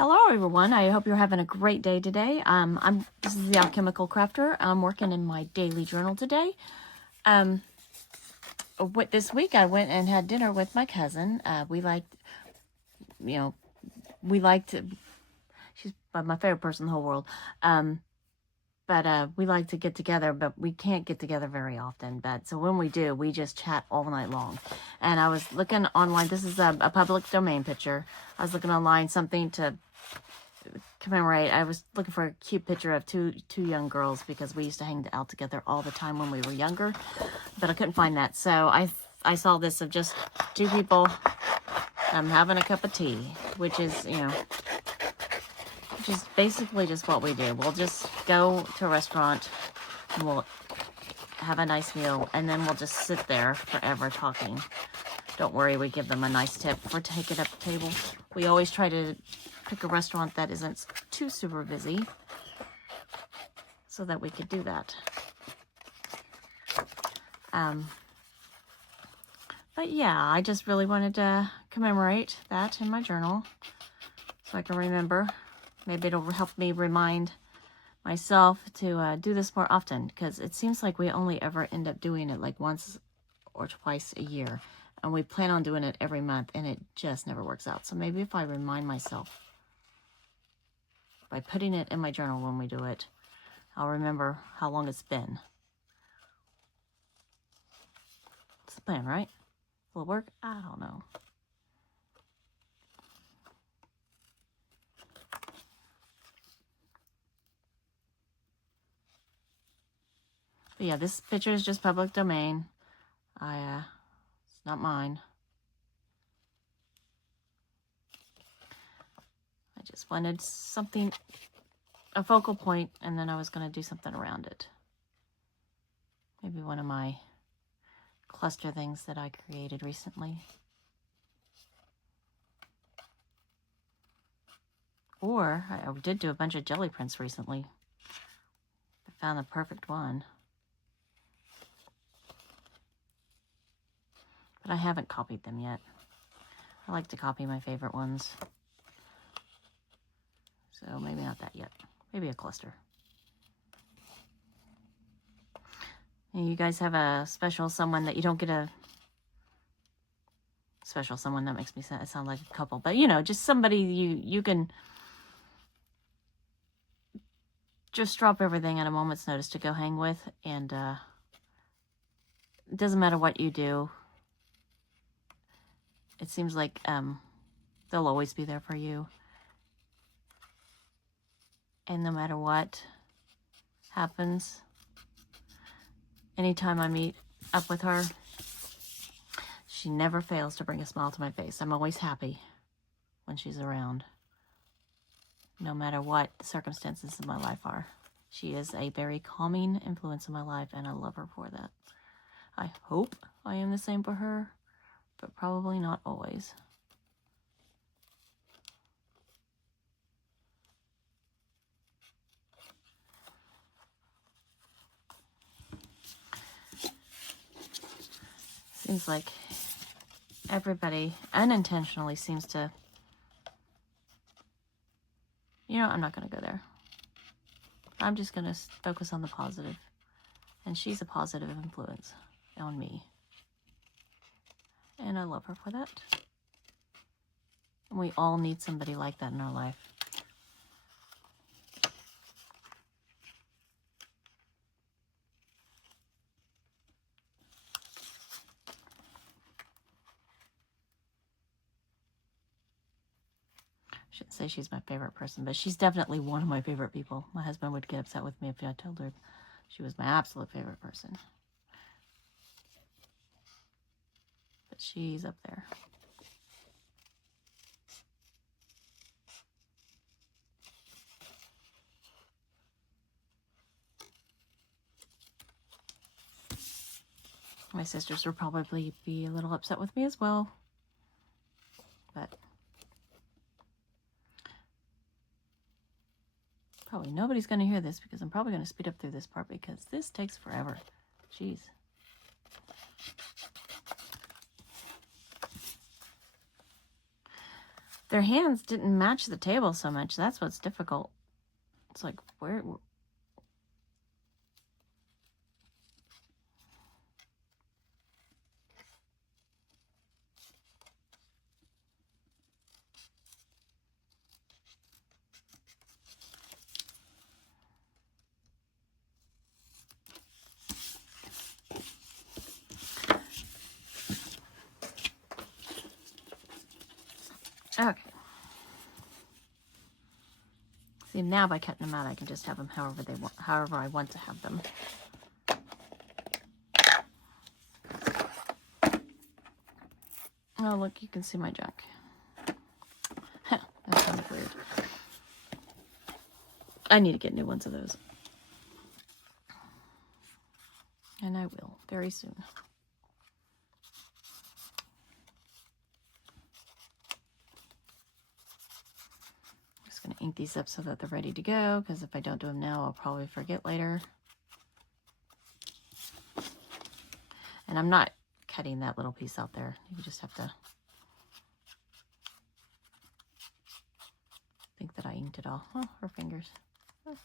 Hello everyone, I hope you're having a great day today. This is the Alchemical Crafter. I'm working in my daily journal today. This week I went and had dinner with my cousin. She's my favorite person in the whole world. But we like to get together, but we can't get together very often. So when we do, we just chat all night long. And I was looking online. This is a public domain picture. I was looking online, something to commemorate. I was looking for a cute picture of two young girls because we used to hang out together all the time when we were younger, but I couldn't find that. So I saw this of just two people having a cup of tea, which is, just basically just what we do. We'll just go to a restaurant and we'll have a nice meal, and then we'll just sit there forever talking. Don't worry, we give them a nice tip for taking up the table. We always try to pick a restaurant that isn't too super busy so that we could do that. But yeah, I just really wanted to commemorate that in my journal so I can remember. Maybe it'll help me remind myself to do this more often, because it seems like we only ever end up doing it like once or twice a year, and we plan on doing it every month, and it just never works out. So maybe if I remind myself by putting it in my journal when we do it, I'll remember how long it's been. It's the plan, right? Will it work? I don't know. But yeah, this picture is just public domain. It's not mine. I just wanted something, a focal point, and then I was going to do something around it. Maybe one of my cluster things that I created recently. Or I did do a bunch of jelly prints recently. I found the perfect one. But I haven't copied them yet. I like to copy my favorite ones. So maybe not that yet. Maybe a cluster. And you guys have a special someone that you don't get a special someone. That makes me sound like a couple. But, just somebody you can just drop everything at a moment's notice to go hang with. And it doesn't matter what you do. It seems like they'll always be there for you. And no matter what happens, anytime I meet up with her, she never fails to bring a smile to my face. I'm always happy when she's around, no matter what the circumstances of my life are. She is a very calming influence in my life, and I love her for that. I hope I am the same for her, but probably not always. Seems like everybody unintentionally seems to, I'm not going to go there. I'm just going to focus on the positive. And she's a positive influence on me. And I love her for that. And we all need somebody like that in our life. I shouldn't say she's my favorite person, but she's definitely one of my favorite people. My husband would get upset with me if I told her she was my absolute favorite person. But she's up there. My sisters will probably be a little upset with me as well. But probably nobody's going to hear this because I'm probably going to speed up through this part because this takes forever. Jeez. their hands didn't match the table so much. That's what's difficult. It's like, where... Okay. See, now by cutting them out, I can just have them however they want, however I want to have them. Oh, look, you can see my junk. That's kind of weird. I need to get new ones of those. And I will, very soon. Just going to ink these up so that they're ready to go, because if I don't do them now, I'll probably forget later. And I'm not cutting that little piece out there. You just have to think that I inked it all. Oh, her fingers. Oh.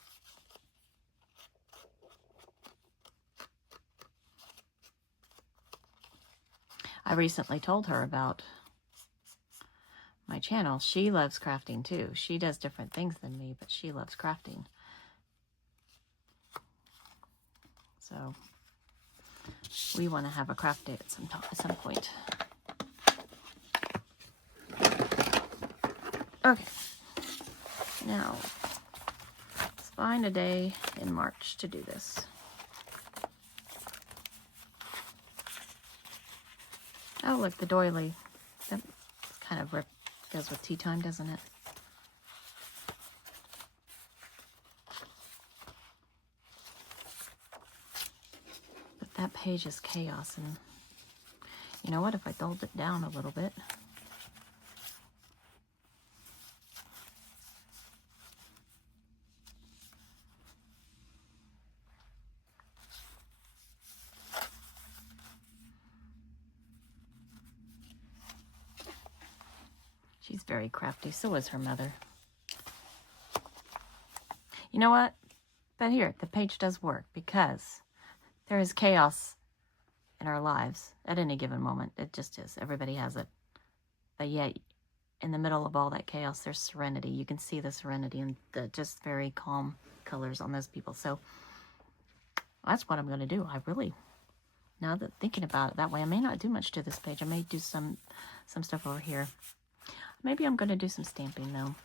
I recently told her about my channel. She loves crafting too. She does different things than me, but she loves crafting. So we want to have a craft day at some point. Okay. Now, let's find a day in March to do this. Oh, look, the doily. That kind of goes with tea time, doesn't it? But that page is chaos, and you know what? If I dulled it down a little bit. She's very crafty. So is her mother. You know what? But here, the page does work because there is chaos in our lives at any given moment. It just is. Everybody has it. But yet, in the middle of all that chaos, there's serenity. You can see the serenity and the just very calm colors on those people. So that's what I'm going to do. I really, now that thinking about it that way, I may not do much to this page. I may do some stuff over here. Maybe I'm going to do some stamping, though.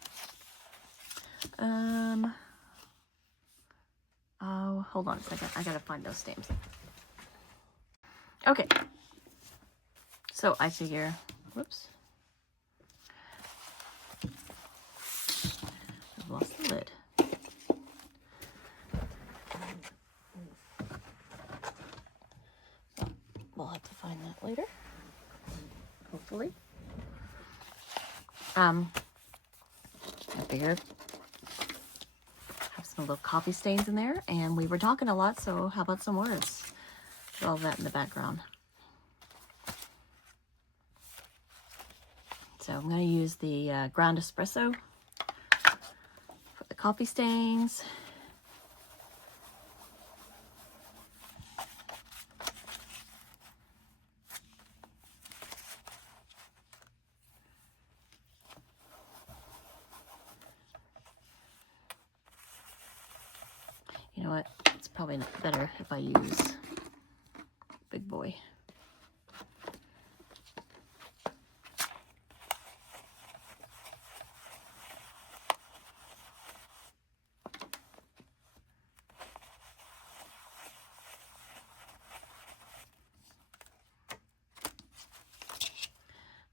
Oh, hold on a second. I got to find those stamps. Okay. So I figure, whoops. I've lost the lid. We'll have to find that later. Hopefully. I figured have some little coffee stains in there, and we were talking a lot, so how about some words? Put all that in the background. So I'm going to use the ground espresso for the coffee stains. You know what? It's probably better if I use Big Boy.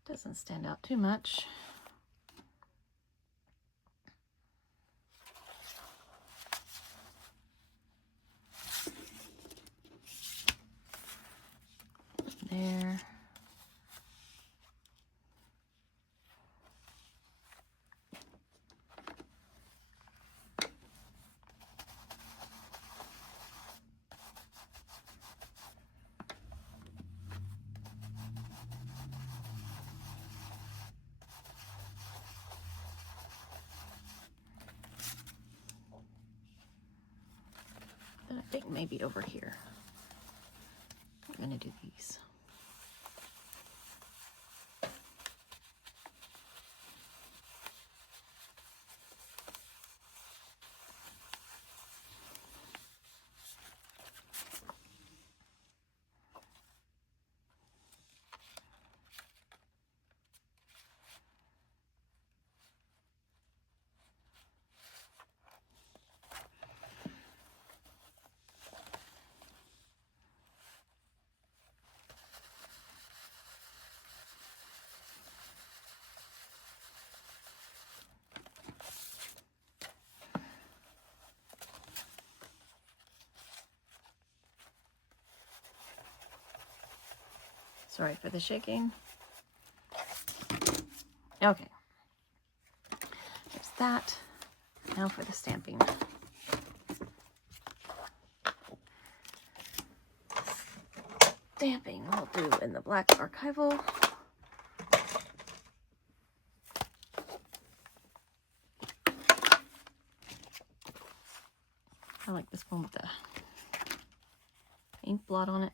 Doesn't stand out too much. There. Then I think maybe over here. I'm gonna do these. Sorry for the shaking. Okay. There's that. Now for the stamping. Stamping we'll do in the black archival. I like this one with the ink blot on it.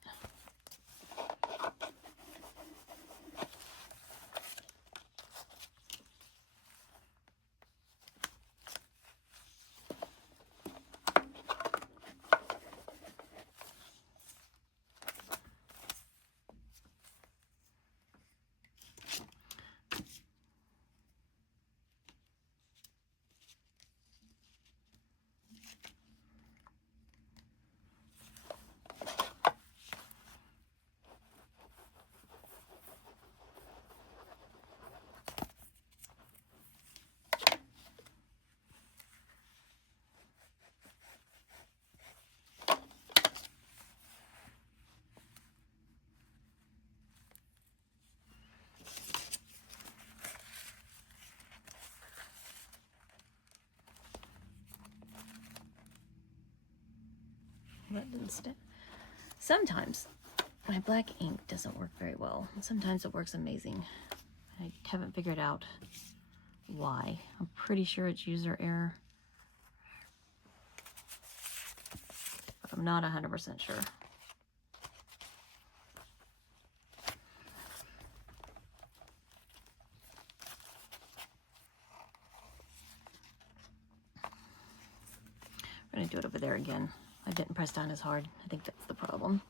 That didn't stick. Sometimes my black ink doesn't work very well. Sometimes it works amazing. I haven't figured out why. I'm pretty sure it's user error, but I'm not 100% sure. I'm gonna do it over there again. I didn't press down as hard. I think that's the problem.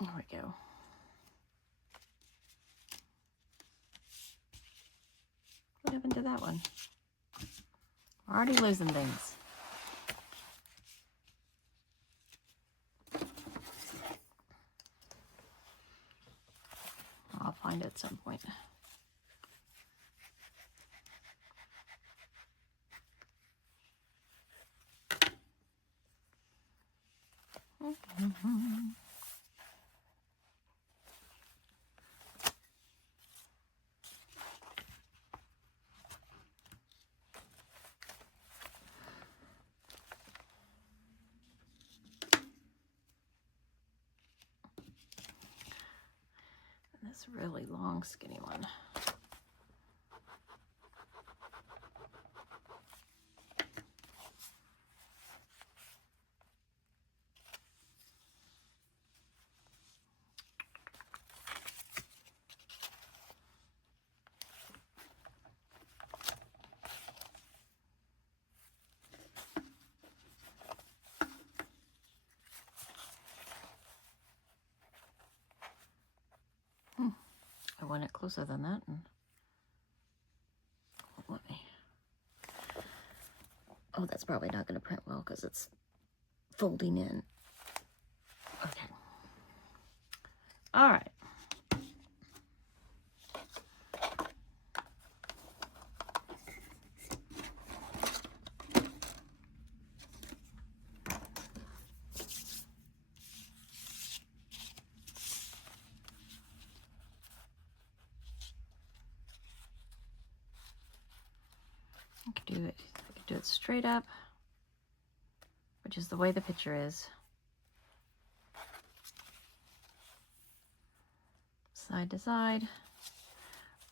There we go. What happened to that one? We're already losing things. I'll find it at some point. This really long, skinny one. I want it closer than that, and won't let me. Oh, that's probably not going to print well because it's folding in. Okay. All right. I could do it straight up, which is the way the picture is. side to side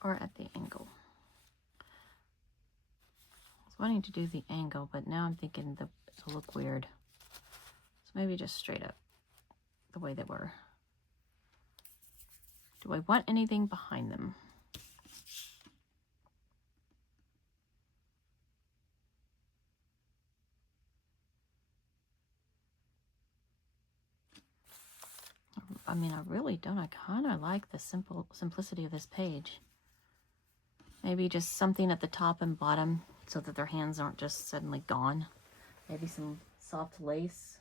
or at the angle. I was wanting to do the angle, but now I'm thinking it'll look weird. So maybe just straight up the way they were. Do I want anything behind them? I mean, I really don't. I kind of like the simplicity of this page. Maybe just something at the top and bottom so that their hands aren't just suddenly gone. Maybe some soft lace.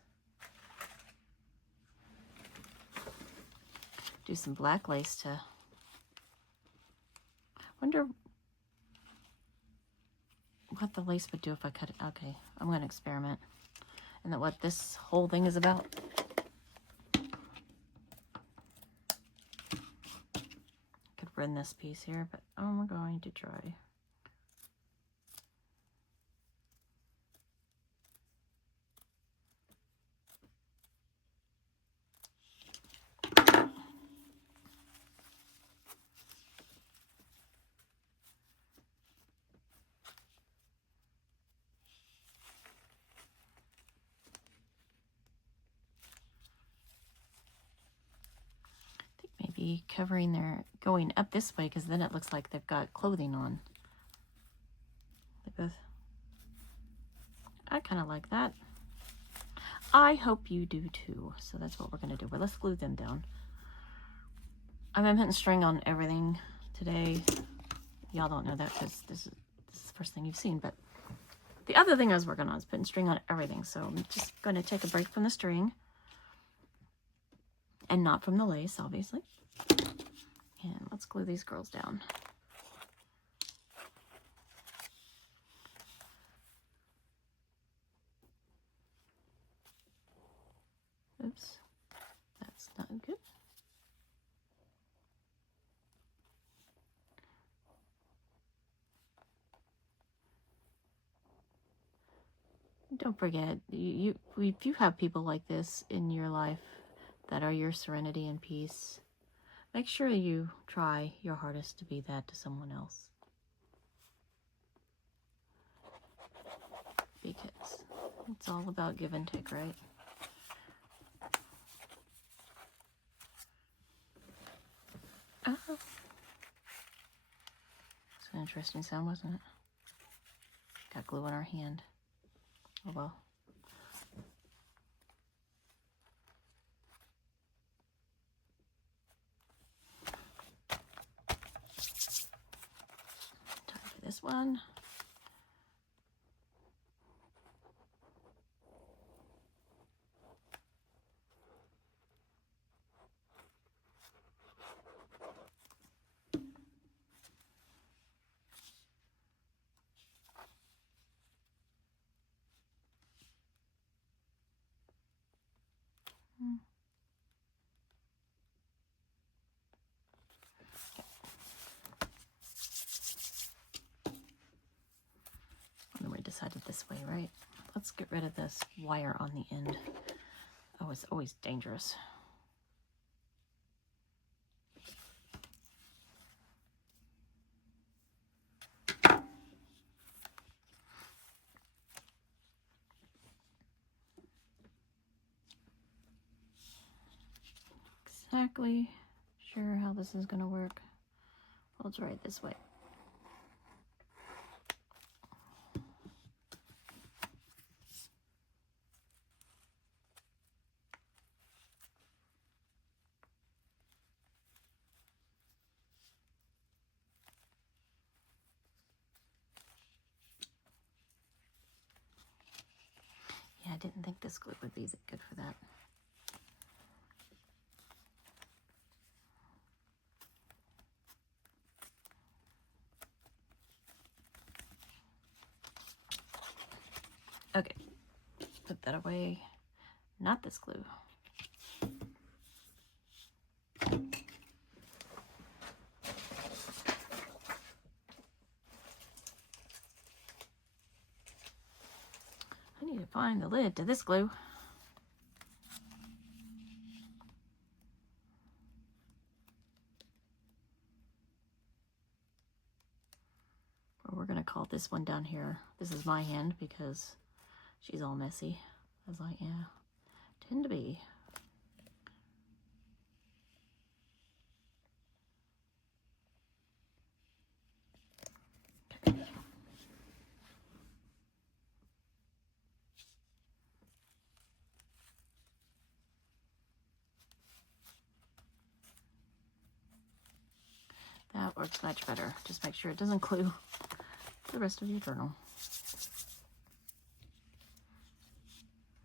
Do some black lace to... wonder what the lace would do if I cut it. Okay, I'm going to experiment. And that what this whole thing is about. Could rend this piece here, but I'm going to try. Maybe covering their, going up this way, because then it looks like they've got clothing on. They both, I kind of like that. I hope you do too. So that's what we're going to do. But let's glue them down. I've been putting string on everything today. Y'all don't know that because this is the first thing you've seen. But the other thing I was working on is putting string on everything. So I'm just going to take a break from the string. And not from the lace, obviously. And let's glue these girls down. Oops, that's not good. Don't forget, if you have people like this in your life that are your serenity and peace, make sure you try your hardest to be that to someone else. Because it's all about give and take, right? Oh. It's an interesting sound, wasn't it? Got glue on our hand. Oh well. Time for this one. Decided this way, right? Let's get rid of this wire on the end. Oh, it's always dangerous. Exactly sure how this is going to work. I'll try it this way. Yeah, I didn't think this glue would be good for that. Okay, put that away. Not this glue. I need to find the lid to this glue. this one down here. This is my hand because she's all messy, as I tend to be. That works much better. Just make sure it doesn't glue the rest of your journal.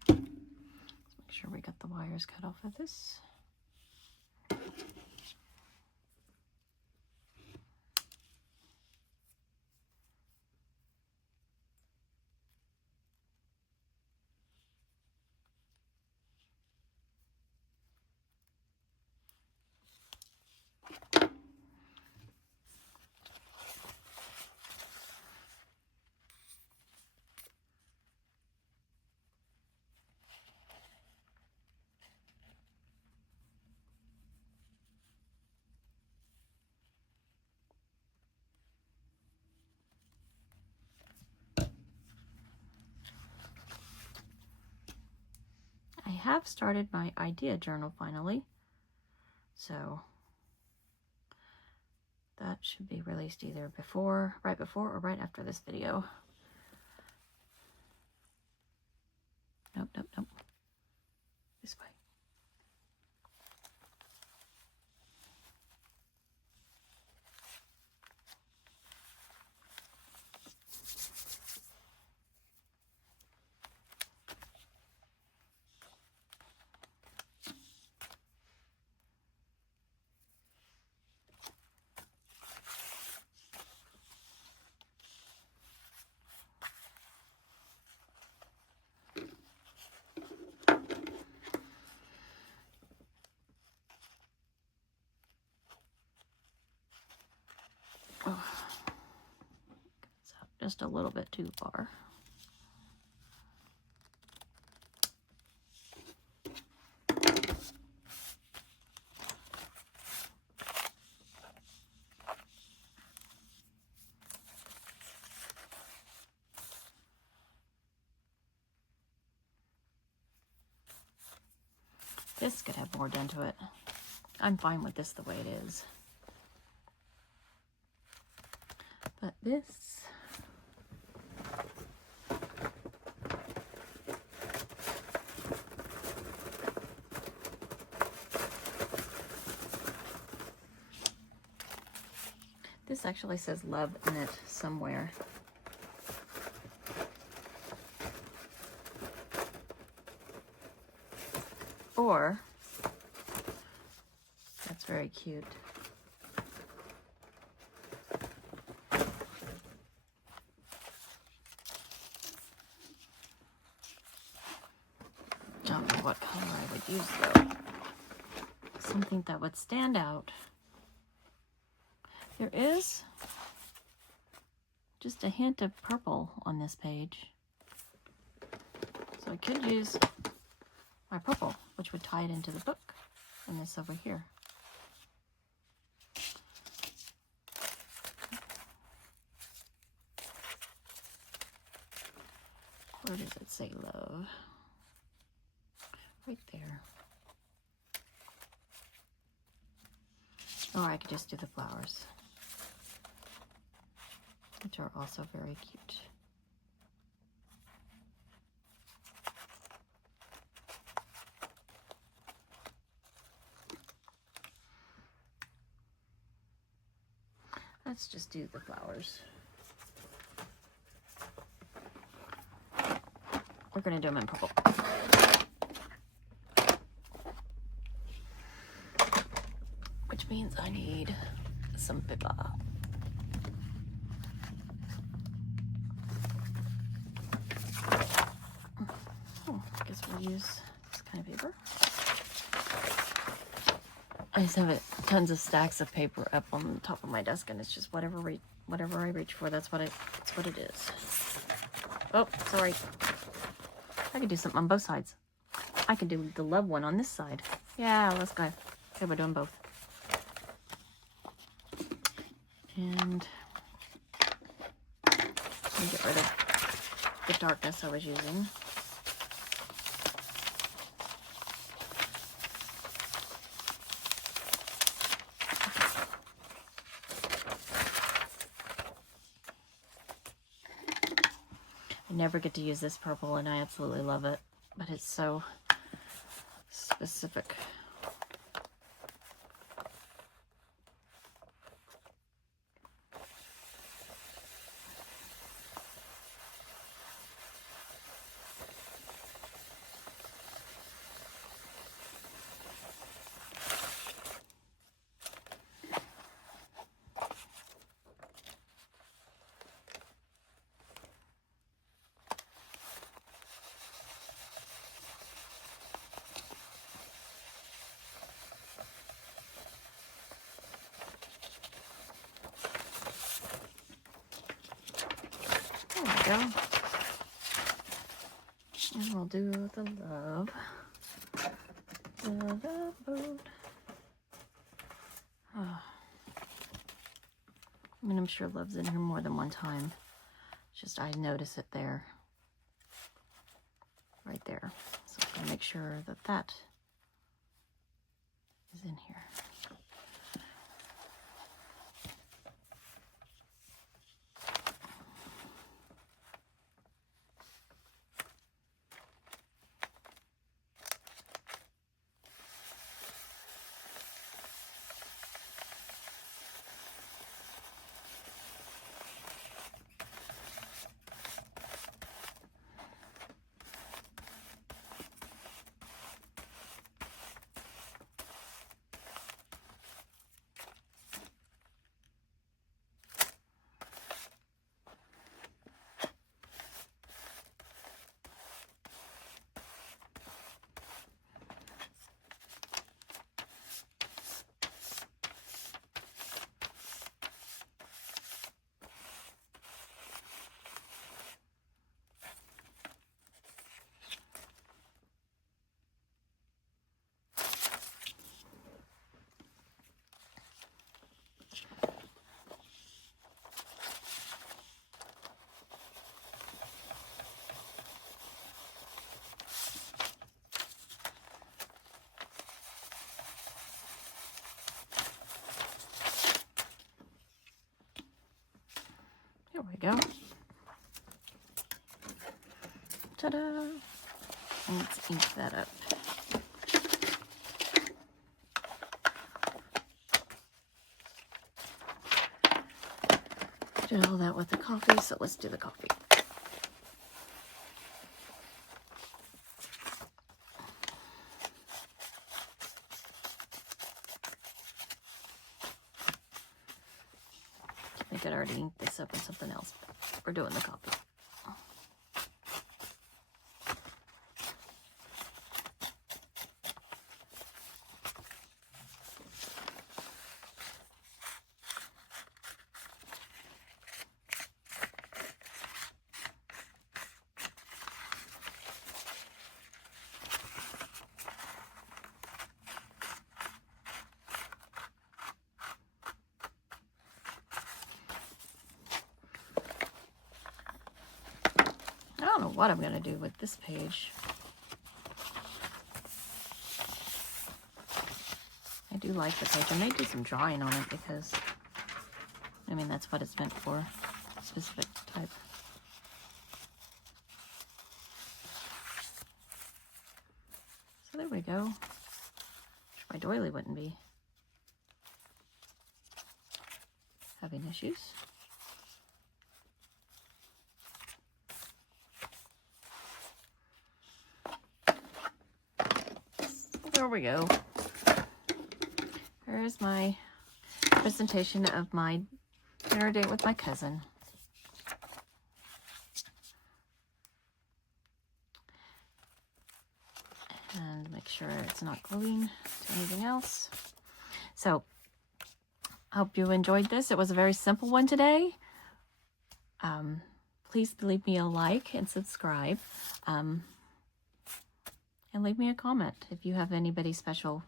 Let's make sure we got the wires cut off of this. I have started my idea journal finally, so that should be released either right before or right after this video. Nope, nope, nope. This way. Oh, it's out just a little bit too far. This could have more done to it. I'm fine with this the way it is. But this... This actually says love in it somewhere. Or, that's very cute. Don't know what color I would use though. Something that would stand out. There is just a hint of purple on this page. So I could use my purple, which would tie it into the book, and this over here. Where does it say love? Right there. Or I could just do the flowers, which are also very cute. Let's just do the flowers. We're going to do them in purple. Which means I need some paper. I guess we'll use this kind of paper. I just have tons of stacks of paper up on the top of my desk, and it's just whatever I reach for. That's what it is. Oh, sorry. I could do something on both sides. I could do the love one on this side. Yeah, let's go. Okay, we're doing both. And rid of the darkness I was using. I never get to use this purple, and I absolutely love it, but it's so specific. There we go. And we'll do the love. The love boat. Oh. I mean, I'm sure love's in here more than one time. It's just I notice it there. Right there. So I'm going to make sure that that is in here. There we go. Ta-da! Let's ink that up. Did all that with the coffee, so let's do the coffee. I think I'd already inked this up with something else, but we're doing the coffee. I don't know what I'm going to do with this page. I do like the page. I may do some drawing on it because, I mean, that's what it's meant for, specific type. So there we go. Wish my doily wouldn't be having issues. There we go. There's my presentation of my dinner date with my cousin. And make sure it's not gluing to anything else. So, I hope you enjoyed this. It was a very simple one today. Please leave me a like and subscribe. And leave me a comment if you have anybody special.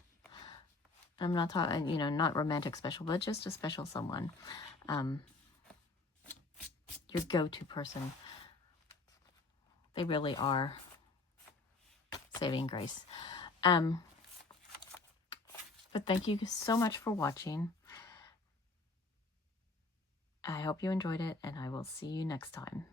I'm not talking, you know, not romantic special, but just a special someone. your go-to person. They really are saving grace. But thank you so much for watching. I hope you enjoyed it, and I will see you next time.